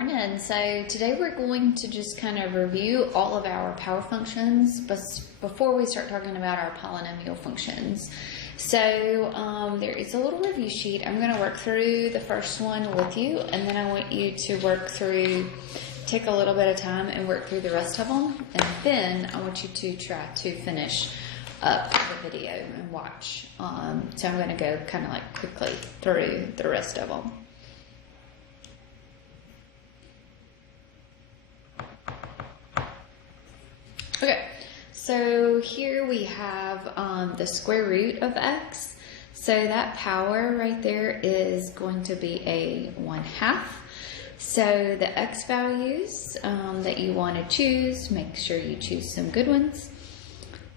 And so today we're going to just kind of review all of our power functions before we start talking about our polynomial functions. So there is a little review sheet. I'm going to work through the first one with you, and then I want you to take a little bit of time and work through the rest of them, and then I want you to try to finish up the video and watch. So I'm going to go kind of like quickly through the rest of them. Okay, so here we have the square root of x. So that power right there is going to be a 1/2. So the x values that you want to choose, make sure you choose some good ones.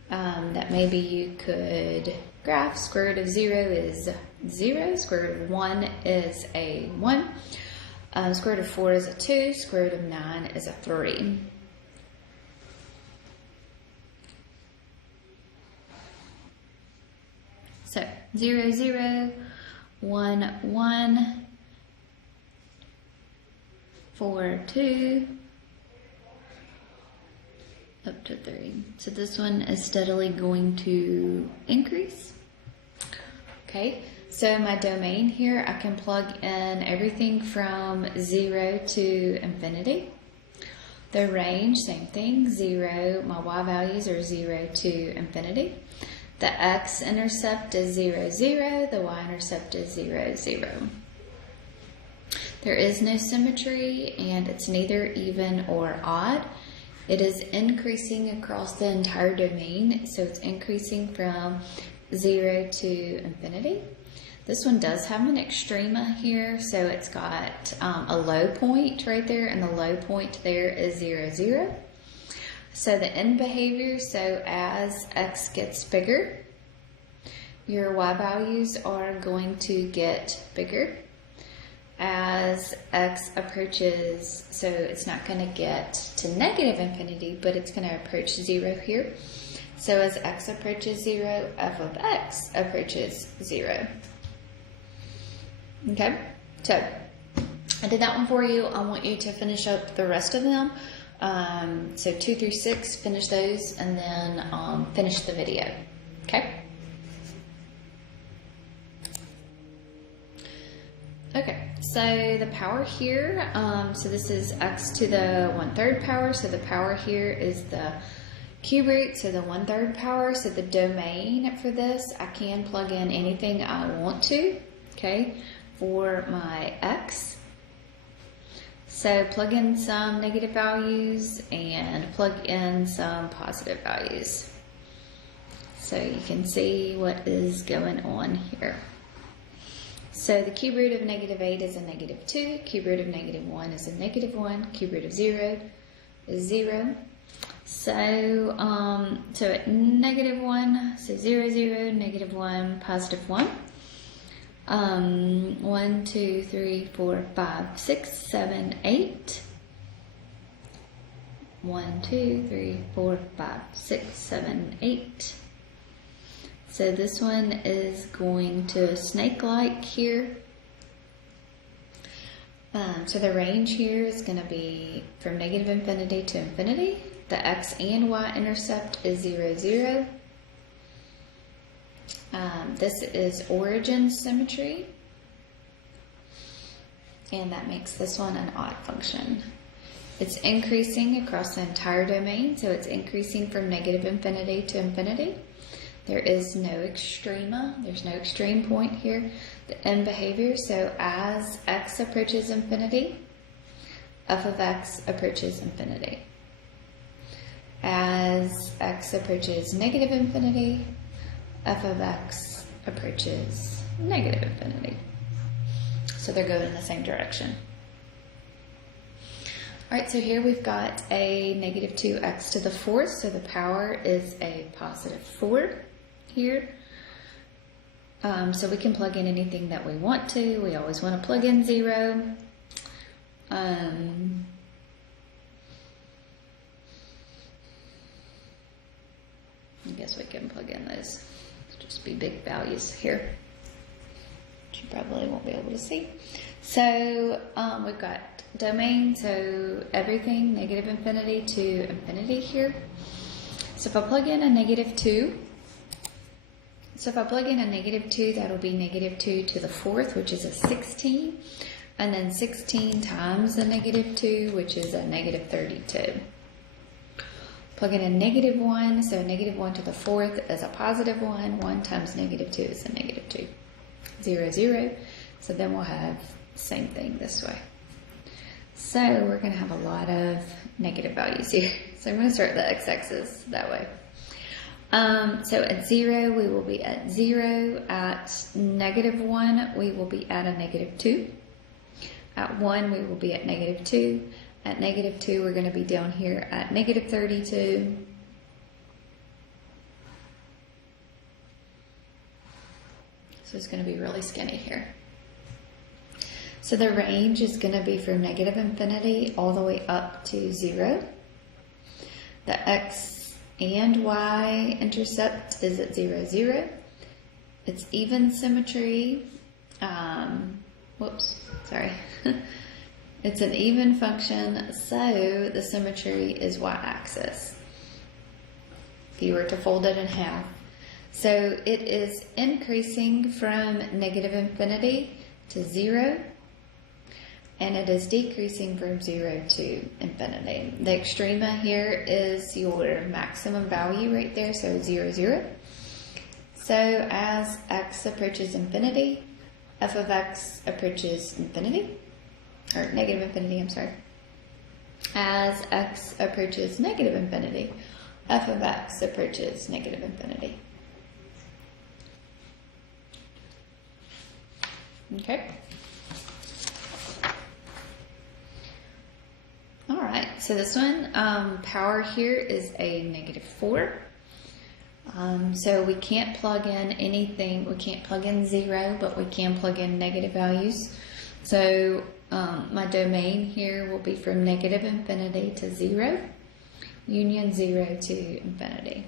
That maybe you could graph. Square root of 0 is 0. Square root of 1 is a 1. Square root of 4 is a 2. Square root of 9 is a 3. So 0, 0, 1, 1, 4, 2, up to 3. So this one is steadily going to increase. Okay, so my domain here, I can plug in everything from 0 to infinity. The range, same thing, 0, my y values are 0 to infinity. The x-intercept is 0, 0. The y-intercept is 0, 0. There is no symmetry, and it's neither even or odd. It is increasing across the entire domain, so it's increasing from 0 to infinity. This one does have an extrema here, so it's got a low point right there, and the low point there is 0, 0. So the end behavior, so as x gets bigger, your y values are going to get bigger. As x approaches, so it's not going to get to negative infinity, but it's going to approach 0 here. So as x approaches 0, f of x approaches 0. Okay, so I did that one for you. I want you to finish up the rest of them. So 2 through 6, finish those, and then finish the video. Okay? Okay, so the power here, so this is x to the 1/3 power, so the power here is the cube root, so the 1/3 power, so the domain for this, I can plug in anything I want to, okay, for my x. So plug in some negative values and plug in some positive values. So you can see what is going on here. So the cube root of -8 is a -2. Cube root of -1 is a -1. Cube root of 0 is 0. So, at -1, so 0, 0, -1, +1. 1, 2, 3, 4, 5, 6, 7, 8. 1, 2, 3, 4, 5, 6, 7, 8. So this one is going to snake-like here. So the range here is going to be from negative infinity to infinity. The x and y intercept is 0, 0. This is origin symmetry, and that makes this one an odd function. It's increasing across the entire domain, so it's increasing from negative infinity to infinity. There is no extrema, there's no extreme point here. The end behavior, so as x approaches infinity, f of x approaches infinity. As x approaches negative infinity, f of x approaches negative infinity. So they're going in the same direction. All right, so here we've got a -2x to the 4th, so the power is a +4 here. So we can plug in anything that we want to. We always want to plug in 0. I guess we can plug in those. Just be big values here. which you probably won't be able to see. So we've got domain, so everything negative infinity to infinity here. So if I plug in a -2, that'll be -2 to the 4th, which is a 16. And then 16 times the -2, which is a -32. Plug in a -1, so -1 to the 4th is a +1. 1 times -2 is a -2. 0, 0. So then we'll have the same thing this way. So we're going to have a lot of negative values here. So I'm going to start the x-axis that way. So at 0, we will be at 0. At -1, we will be at a -2. At 1, we will be at -2. At -2, we're going to be down here at -32. So it's going to be really skinny here. So the range is going to be from -infinity all the way up to 0. The x and y intercept is at 0, 0. It's even symmetry. It's an even function, so the symmetry is y-axis. If you were to fold it in half. So it is increasing from -infinity to 0, and it is decreasing from 0 to infinity. The extrema here is your maximum value right there, so 0, 0. So as x approaches infinity, f of x approaches infinity, or -infinity, I'm sorry. As x approaches -infinity, f of x approaches -infinity. Okay. All right, so this one, power here is a -4. So we can't plug in anything, we can't plug in 0, but we can plug in negative values. So my domain here will be from -infinity to 0, union 0 to infinity.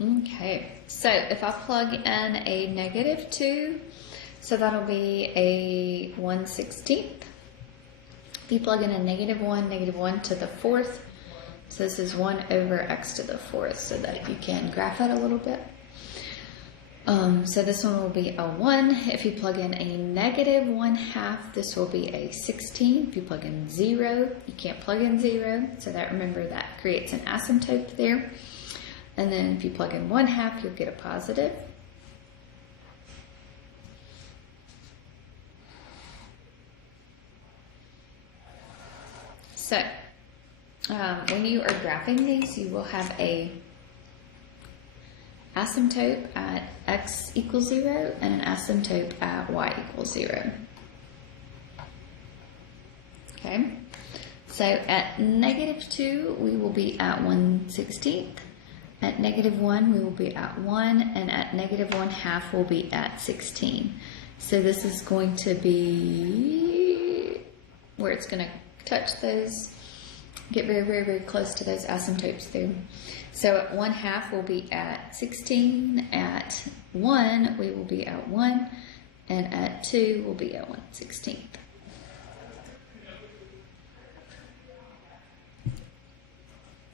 Okay, so if I plug in a -2, so that'll be a 1/16. If you plug in a -1 to the 4th, so this is 1 over x to the 4th, so that you can graph it a little bit. So this one will be a 1. If you plug in a -1/2, this will be a 16. If you plug in 0, you can't plug in 0, so that, remember, that creates an asymptote there. And then if you plug in 1/2, you'll get a positive. So when you are graphing these, you will have a asymptote at x equals 0 and an asymptote at y equals 0. Okay, so at -2, we will be at 1/16. At -1, we will be at 1, and at -1/2, we'll be at 16. So this is going to be where it's going to touch those, get very, very, very close to those asymptotes there. So at 1/2, we'll be at 16. At 1, we will be at 1, and at 2, we'll be at 1/16.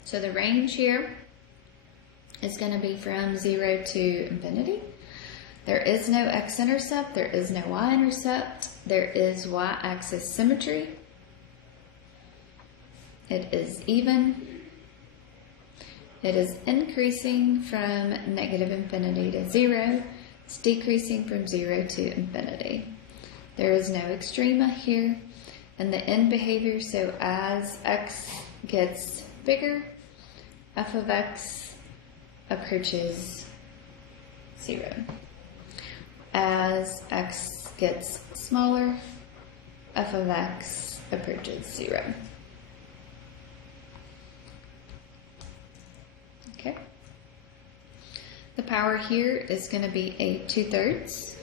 So the range here is going to be from 0 to infinity. There is no x-intercept, there is no y-intercept, there is y-axis symmetry. It is even. It is increasing from -infinity to 0. It's decreasing from 0 to infinity. There is no extrema here. And the end behavior, so as x gets bigger, f of x approaches 0. As x gets smaller, f of x approaches 0. power here is going to be a 2/3.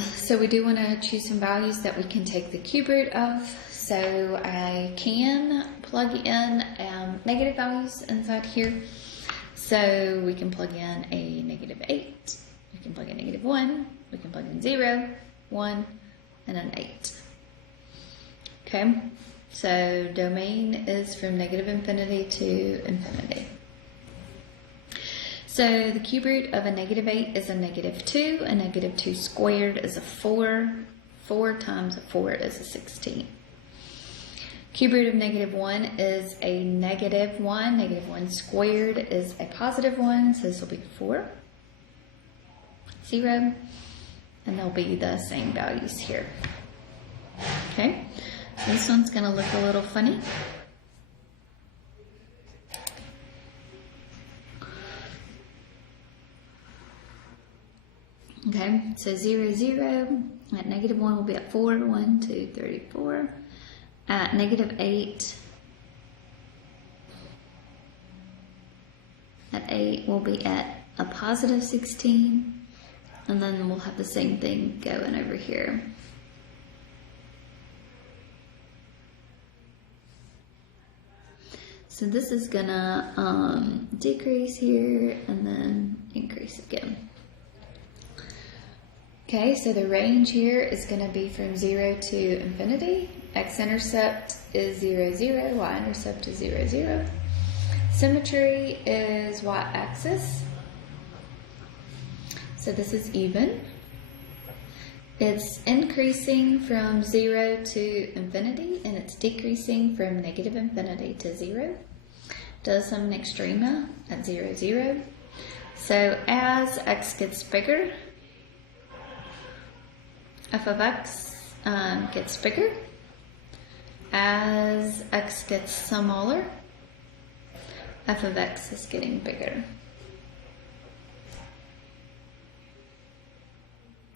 So we do want to choose some values that we can take the cube root of. So I can plug in negative values inside here. So we can plug in a -8, we can plug in -1, we can plug in 0, 1, and an 8. Okay, so domain is from -infinity to infinity. So the cube root of a -8 is a -2, a -2 squared is a 4, 4 times a 4 is a 16. Cube root of -1 is a -1, -1 squared is a +1, so this will be 4, 0, and they'll be the same values here. Okay, so this one's going to look a little funny. Okay, so 0, 0, at -1 will be at 4, 1, 2, 3, 4. At -8, at 8 will be at a +16, and then we'll have the same thing going over here. So this is gonna decrease here and then increase again. Okay, so the range here is going to be from 0 to infinity. X-intercept is 0, 0. Y-intercept is 0, 0. Symmetry is y-axis. So this is even. It's increasing from 0 to infinity, and it's decreasing from -infinity to 0. Does some extrema at 0, 0. So as x gets bigger, f of x gets bigger. As x gets smaller, f of x is getting bigger.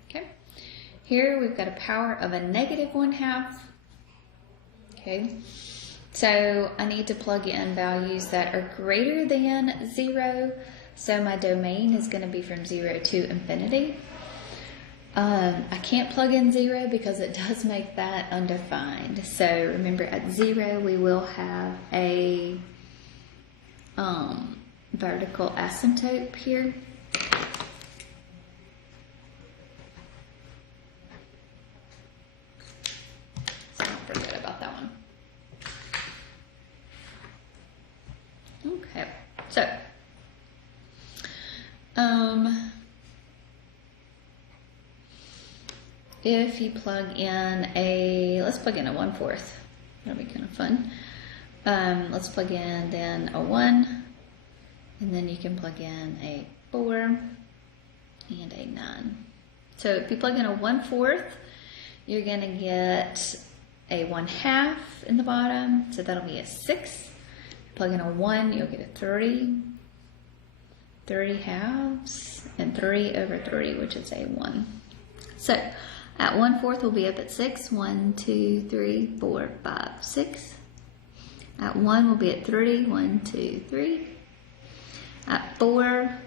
Okay, here we've got a power of a -1/2. Okay, so I need to plug in values that are greater than 0. So my domain is going to be from 0 to infinity. I can't plug in 0 because it does make that undefined. So remember, at 0 we will have a vertical asymptote here. So don't forget about that one. Okay, so if you plug in let's plug in a 1/4. That'll be kind of fun. Let's plug in then a 1, and then you can plug in a 4 and a 9. So if you plug in a 1/4, you're going to get a 1/2 in the bottom, so that'll be a 6. Plug in a 1, you'll get a 3, 3 halves, and 3 over 3, which is a 1. So at 1/4 we'll be up at 6. 1, 2, 3, 4, 5, 6. At 1 we'll be at 3. 1, 2, 3. At 4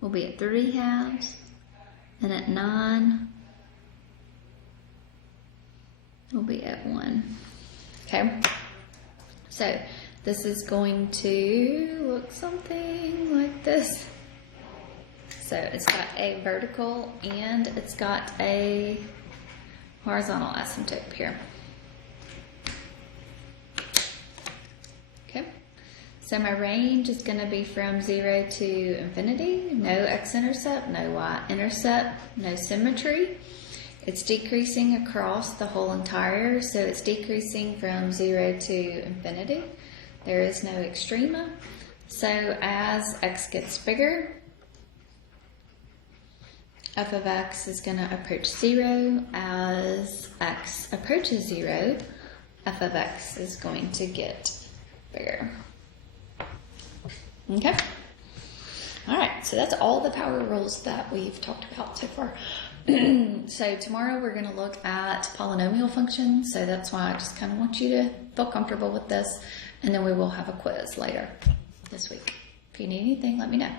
we'll be at 3 halves. And at 9 we'll be at 1. Okay. So this is going to look something like this. So it's got a vertical and it's got a horizontal asymptote here. Okay, so my range is going to be from 0 to infinity. No x-intercept, no y-intercept, no symmetry. It's decreasing across the whole entire, so it's decreasing from 0 to infinity. There is no extrema. So as x gets bigger, f of x is going to approach 0. As x approaches 0, f of x is going to get bigger. Okay? All right, so that's all the power rules that we've talked about so far. So tomorrow we're going to look at polynomial functions, so that's why I just kind of want you to feel comfortable with this, and then we will have a quiz later this week. If you need anything, let me know.